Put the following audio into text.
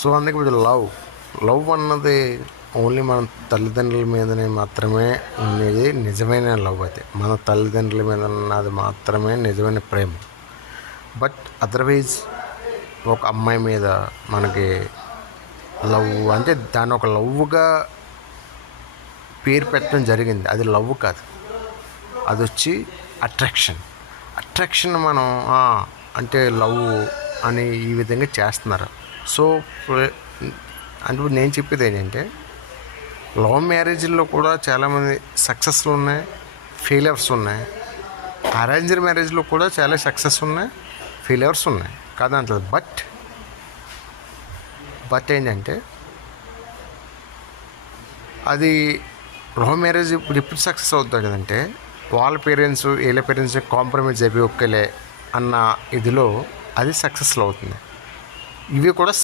So అందుకే ఇప్పుడు love అన్నది ఓన్లీ మన తల్లిదండ్రుల మీదనే మాత్రమే ఉండేది నిజమైన లవ్. అయితే మన తల్లిదండ్రుల మీద ఉన్నది మాత్రమే నిజమైన ప్రేమ. బట్ అదర్వైజ్ ఒక అమ్మాయి మీద మనకి లవ్ అంటే దాన్ని ఒక లవ్గా పేరు పెట్టడం జరిగింది. అది లవ్ కాదు, అది వచ్చి అట్రాక్షన్ మనం అంటే లవ్ అని ఈ విధంగా చేస్తున్నారు. సో అంటే నేను చెప్పేది ఏంటంటే లవ్ మ్యారేజ్లో కూడా చాలామంది సక్సెస్లు ఉన్నాయి, ఫెయిలియర్స్ ఉన్నాయి. అరేంజ్డ్ మ్యారేజ్లో కూడా చాలా సక్సెస్ ఉన్నాయి, ఫెయిలియర్స్ ఉన్నాయి కాదంటలేదు. బట్ ఏంటంటే అది లవ్ మ్యారేజ్ ఇప్పుడు సక్సెస్ అవుతుంది కదంటే వాళ్ళ పేరెంట్స్ వీళ్ళ పేరెంట్స్ కాంప్రమైజ్ అయిపోయి ఒక్కలే అన్న ఇదిలో అది సక్సెస్లో అవుతుంది. ఇవి కూడా